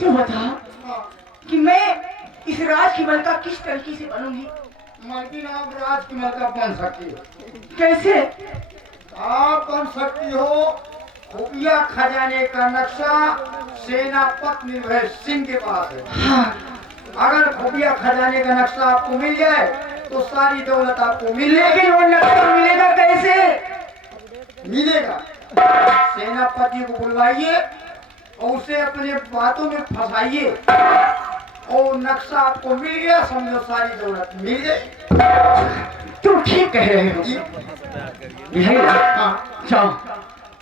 तो बता कि मैं इस राज की मलका किस तरीके से बनूंगी। मालकिन आप राज की मलका बन सकती हो। कैसे? आप बन सकती हो खुफिया खजाने का नक्शा सेनापति निर्भय सिंह के पास है। हाँ। अगर खुफिया खजाने का नक्शा आपको मिल जाए तो सारी दौलत आपको मिल जाएगी। लेकिन वो नक्शा मिलेगा कैसे? मिलेगा, सेनापति को बुलवाइए और उसे अपने बातों में फंसाइए और नक्शा आपको मिल गया, समझो सारी दौलत मिल गई। तुम ठीक कह रहे हो। यही हाँ, जाओ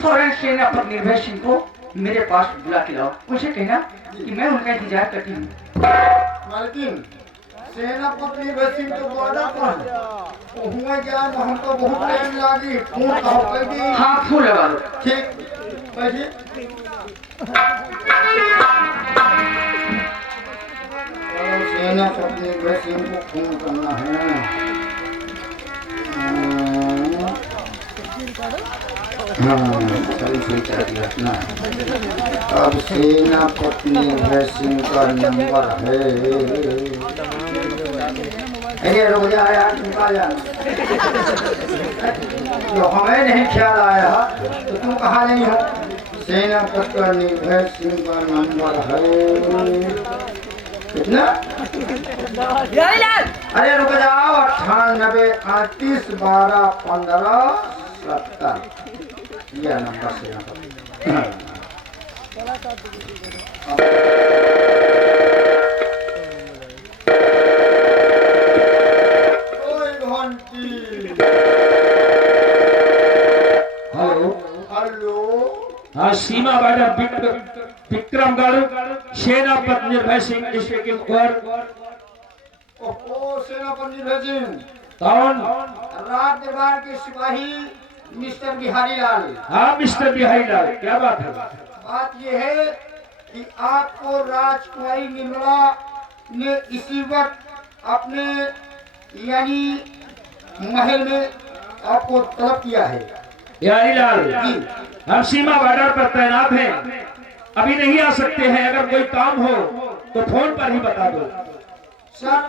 फौरन सेनापति निर्भय सिंह को मेरे पास बुला के लाओ। उसे कहना कि मैं उनका इंतजार करती हूँ। मालकिन सेनापति निर्भय सिंह तो बॉर्डर पर है, हुए जान हमको बहुत टाइम लागी। फोन कहो कर दी। हाँ फोन लगा लो। ठीक, बैठिए। सेनापति निर्भय सिंह को फोन करना है। हाँ, सही रखना। अब सेनापति निर्भय सिंह का नंबर है। अरे रुक जा यार, तुम आ जा। तो हमें नहीं ख्याल आया तो तुम कहाँ नहीं हो। सेनापति निर्भय सिंह का नंबर है कितना? अरे रुक जाओ, 98 38 12 15 70 यह नंबर से हेलो हेलो। हाँ, सीमा बॉर्डर विक्रमगढ़ सेनापति निर्भय सिंह के ऊपर। ओहो, सेनापति निर्भय सिंह कौन? रात दरबार के सिपाही मिस्टर बिहारी लाल। हाँ मिस्टर बिहारी लाल, क्या बात है? बात यह है कि आपको राजकुमारी निर्मला ने इसी वक्त अपने यानी महल में आपको तलब किया है। बिहारी लाल, हम सीमा बॉर्डर पर तैनात हैं, अभी नहीं आ सकते हैं। अगर कोई काम हो तो फोन पर ही बता दो। सर,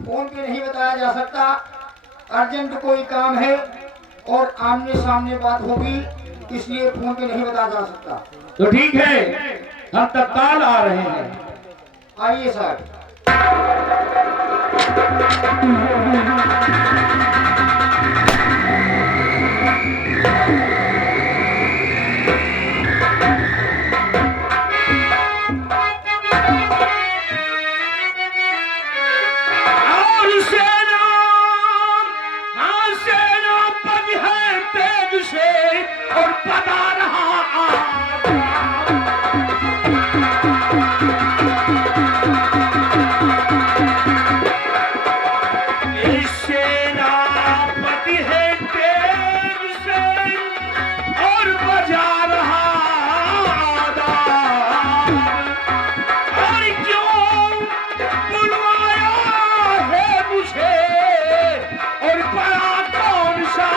फोन पे नहीं बताया जा सकता, अर्जेंट कोई काम है और आमने सामने बात होगी, इसलिए फोन पे नहीं बताया जा सकता। तो ठीक है, हम तत्काल आ रहे हैं। आइए सर। और पता रहा सेनापति है तेज से और बजा रहा और क्यों बुलवाया है मुझे और बड़ा कौन सा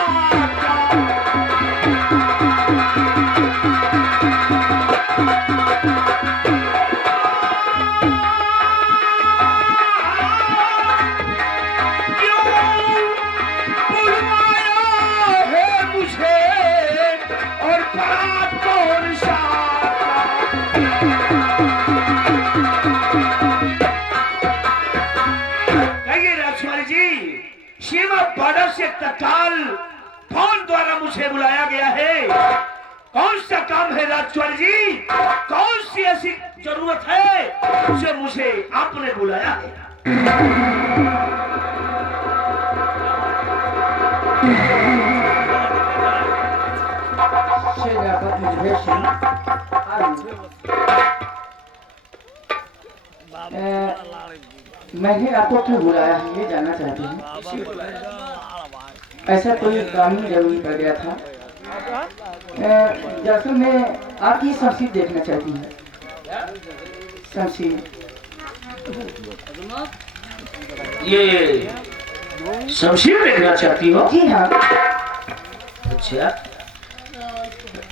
सीमा बॉर्डर से तत्काल फोन द्वारा मुझे बुलाया गया है। कौन सा काम है राजकुमार जी? कौन सी ऐसी जरूरत है जो मुझे आपने बुलाया है? मैंने आपको क्यों बुलाया है ये जानना चाहती हूँ। ऐसा कोई कानून जरूरी पड़ गया था। दरअसल मैं आपकी शमशीर देखना चाहती हूँ। शमशीर, ये शमशीर देखना चाहती हो? जी हाँ। अच्छा,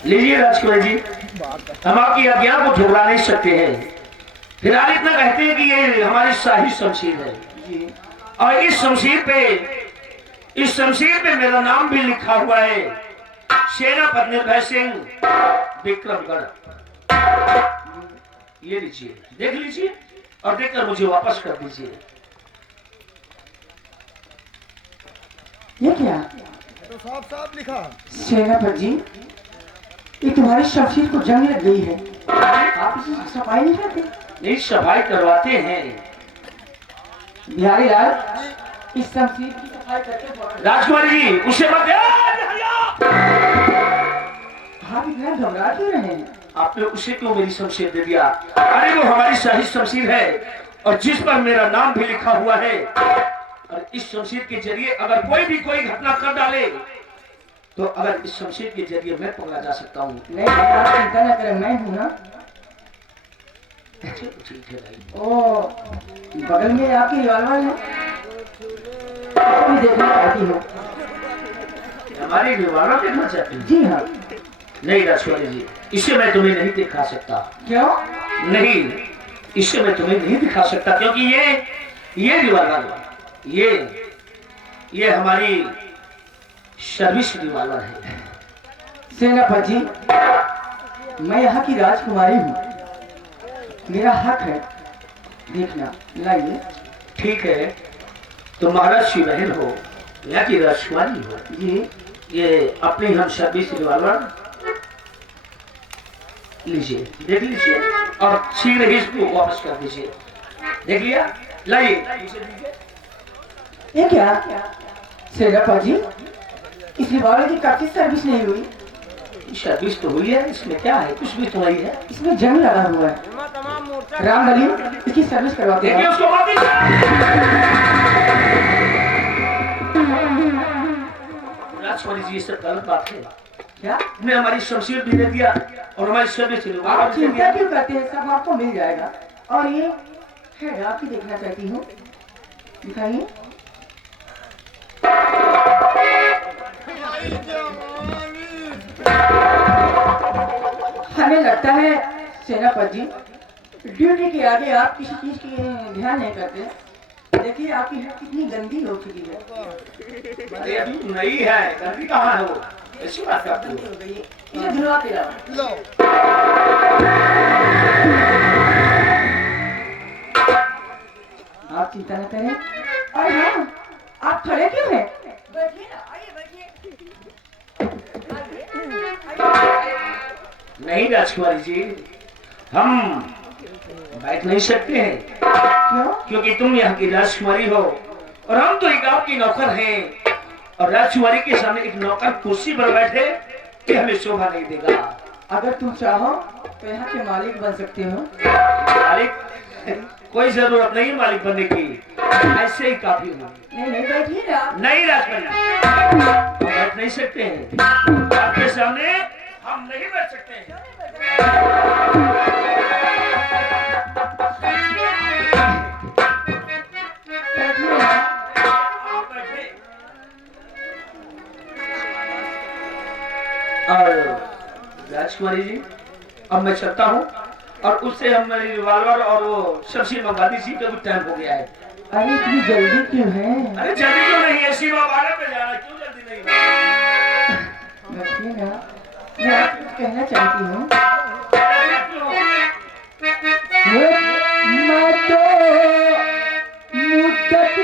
लीजिए राजकुमार जी, हम आपकी आज्ञा को ठुकरा नहीं सकते हैं। फिलहाल इतना कहते हैं कि ये हमारी शाही शमशीर है जी और इस शमशीर पे मेरा नाम भी लिखा हुआ है, सेनापति निर्भय सिंह विक्रमगढ़। ये लीजिए, देख लीजिए और देखकर मुझे वापस कर दीजिए। ये क्या? तो साफ साफ लिखा। सेनापति जी, ये तुम्हारी शमशीर को जंग लग गई है, आप इसे सफाई नहीं करते? नहीं, सफाई करवाते हैं। बिहारी लाल, इस शमशीर की सफाई करके दो। राजकुमारी जी, उसे मत आप इतना घबरा क्यों रहे हैं? आपने उसे क्यों मेरी शमशीर दे दिया? अरे वो हमारी शाही शमशीर है और जिस पर मेरा नाम भी लिखा हुआ है, और इस शमशीर के जरिए अगर कोई भी कोई घटना कर डाले तो अगर इस शमशीर के जरिए मैं पकड़ा जा सकता हूँ। नहीं, आप चिंता न करें, मैं हूँ ना। ठीक है भाई। ओ, बगल में आपकी रिवॉल्वर है, इसको भी देखना चाहती हूँ। हमारी रिवॉल्वर देखना चाहती हूँ? जी हाँ। नहीं राजकुमारी जी, इसे मैं तुम्हें नहीं दिखा सकता। क्यों? नहीं, इसे मैं तुम्हें नहीं दिखा सकता क्योंकि ये रिवॉल्वर, ये हमारी सर्विस रिवॉल्वर है। सेनापति जी, मैं यहाँ की राजकुमारी हूँ, मेरा हक है देखना। लाइए। ठीक है, तुम महाराज की बहन हो, यहाँ की राजकुमारी हो। ये अपनी हम सर्विस रिवॉल्वर लीजिए, देख लीजिए और शीघ्र ही इसको वापस कर दीजिए। देख लिया? लाइए। ये क्या? सेनापति जी, इस रिवॉल्वर की काफी सर्विस नहीं हुई। सर्विस तो हुई है, इसमें क्या है? कुछ भी तो नहीं है। इसमें जंग लगा हुआ है। राम बली, इसकी सर्विस करवाते देखिए हैं। उसको वापस। राजकुमारी जी, ये सब गलत बात है। क्या? ने हमारी शमशीर भी दे दिया और हमारी सर्विस रिवॉल्वर आप भी दे चिंता दिया। क्यों करते हैं? सब आपको मिल जाएगा। और ये है, आप ही देखना चाहती हूँ, दिखाइए। हमें लगता है सेनापति जी, ड्यूटी के आगे आप किसी चीज की ध्यान नहीं करते। देखिए आपकी हेड कितनी गंदी हो चुकी है। अरे अभी नहीं है, गलती कहाँ है वो? ऐसी बात करते गंदी हो? हो गई है। इसे धुलवा के लाओ। लो आप चिंता न करें। और हाँ, आप खड़े क्यों हैं? नहीं राजकुमारी जी, हम बैठ नहीं सकते हैं क्यों? क्योंकि तुम यहाँ की राजकुमारी हो और हम तो एक आपकी नौकर हैं और राजकुमारी के सामने एक नौकर कुर्सी पर बैठे कि हमें शोभा नहीं देगा। अगर तुम चाहो तो यहाँ के मालिक बन सकते हो। मालिक? कोई जरूरत नहीं मालिक बनने की, ऐसे ही काफी हूँ। नहीं नहीं, बैठिए ना। नहीं राजकुमारी, हम बैठ नहीं सकते हैं आपके सामने, हम नहीं बैठ सकते हैं। बैठिए ना। आप बैठे। और राजकुमारी जी, अब मैं चलता हूँ और उससे हम मेरी रिवॉल्वर और वो शमशीर मंगा दीजिए क्योंकि टाइम हो गया है। अरे इतनी जल्दी क्यों है? अरे जल्दी क्यों नहीं है? सीमा 12 पे जाना, क्यों जल्दी नहीं है? बैठिए ना, मैं आपको कुछ कहना चाहती हूँ। मैं तो मुद्दत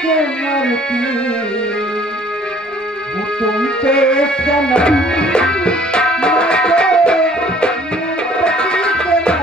से मरती हूँ तुम पे सनम। मैं तो मुद्दत से मरती हूँ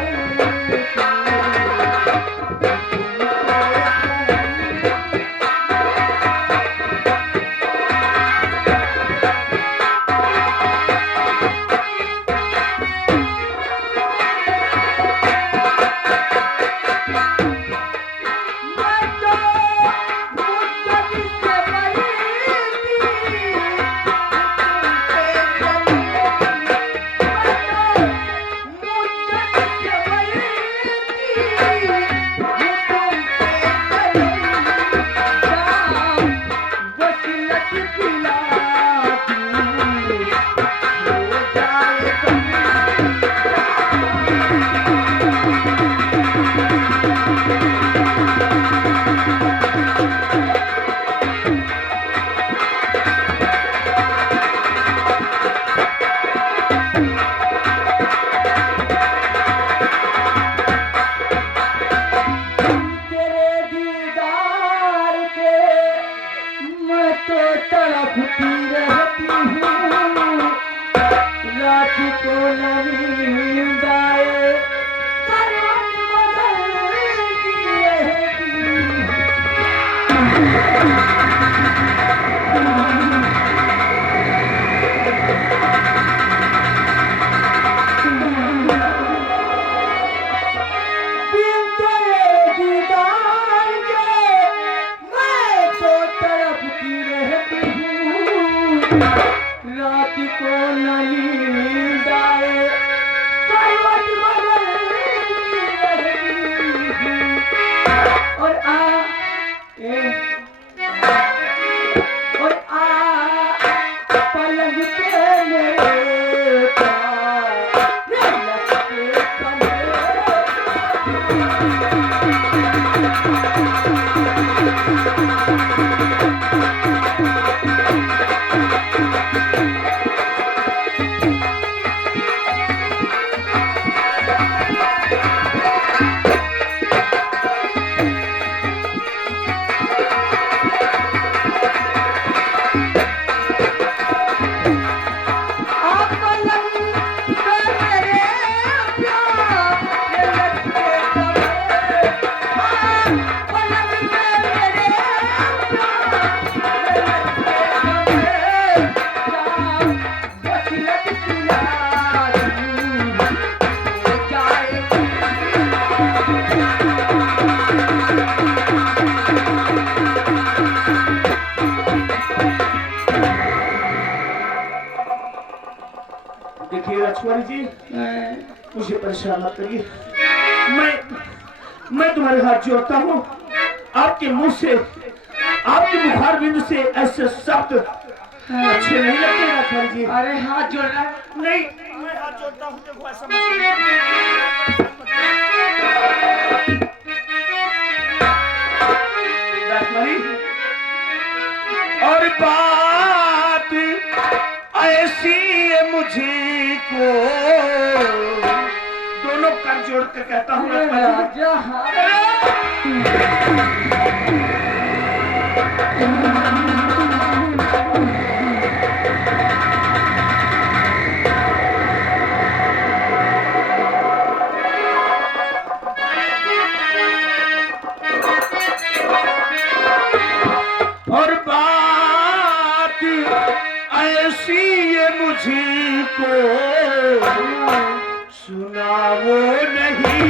देखिए राजकुमारी जी, मुझे परेशान मत करिए। मैं तुम्हारे हाथ जोड़ता हूँ। आपके मुंह से, आपके मुखार बिंदु से ऐसे शब्द अच्छे नहीं लगते राजकुमारी जी। अरे हाथ जोड़ रहा है। नहीं, मैं हाथ जोड़ता हूँ, देखो ऐसा मत राजकुमारी। और बात ऐसी है मुझको, दोनों कर जोड़ के कहता हूँ राजकुमारी। राजा हाथ और बात ऐसी है मुझको, सुनाओ नहीं।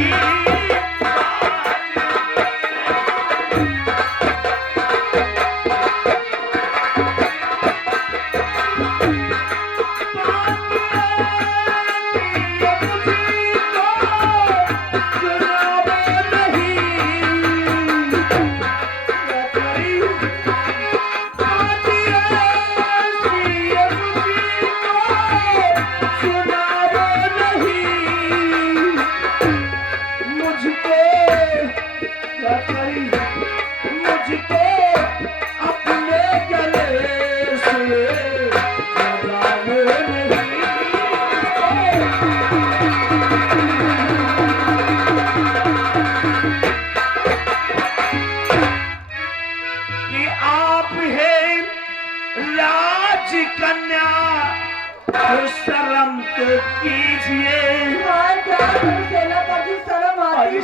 शर्म तो कीजिए।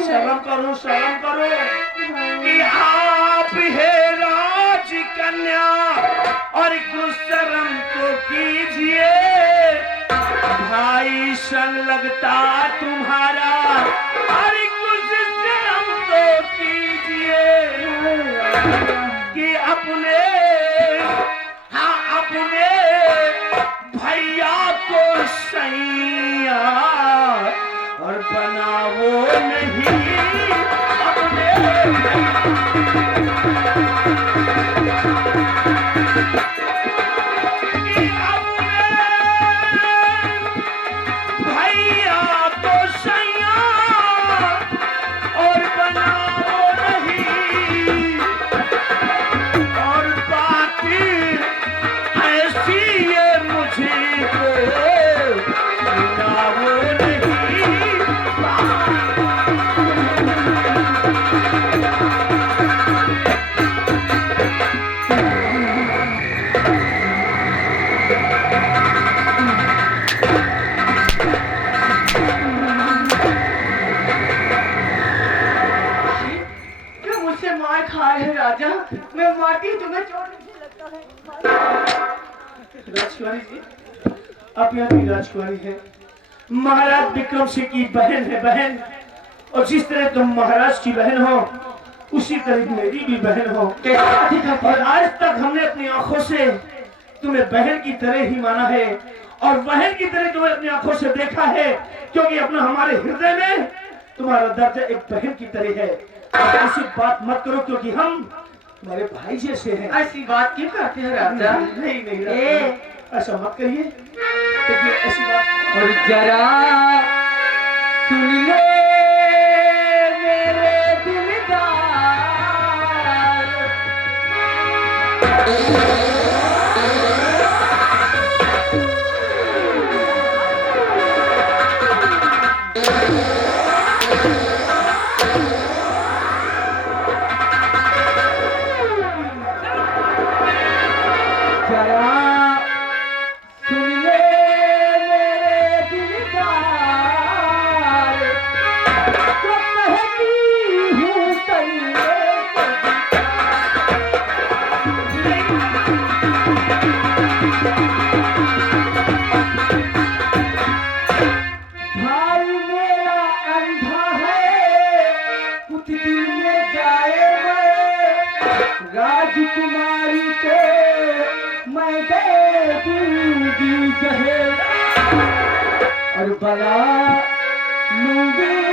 शर्म करो, शर्म करो कि आप है राजकन्या, और कुछ शर्म तो कीजिए। भाई संग लगता तुम्हारा, और कुछ शर्म तो कीजिए कि अपने, हाँ अपने भैया को सैया और बनाओ नहीं अपने। भैया को सैया और बनाओ नहीं, और बाकी ऐसी ये मुझको सुनाओ नहीं। क्यों मुझसे मार खाए है राजा? मैं मारती तुम्हें चोट नहीं लगता है। राजकुमारी जी, आप यहाँ की राजकुमारी है, महाराज विक्रम सिंह की बहन है बहन। और जिस तरह तुम महाराज की बहन हो, उसी तरह मेरी भी बहन हो। और आज तक हमने अपनी आंखों से तुम्हें बहन की तरह ही माना है, और बहन की तरह तुम्हें अपनी आंखों से देखा है, क्योंकि अपना हमारे हृदय में तुम्हारा दर्जा एक बहन की तरह है। ऐसी बात मत करो, क्योंकि हम तुम्हारे भाई जैसे हैं। ऐसी बात क्यों करते हो राजा? नहीं नहीं राजकुमारी, ऐसा मत करिए। देखिए ऐसी बात। और जरा सुन ले मेरे दिलदार, जरा सुन ले मेरे दिलदार, जो कहती हूँ तन्ने भाई मेरा अंधा है, कुछ दिन में जाए मैं राजकुमारी को मैं दे दूंगी जहेज और बला लूंगी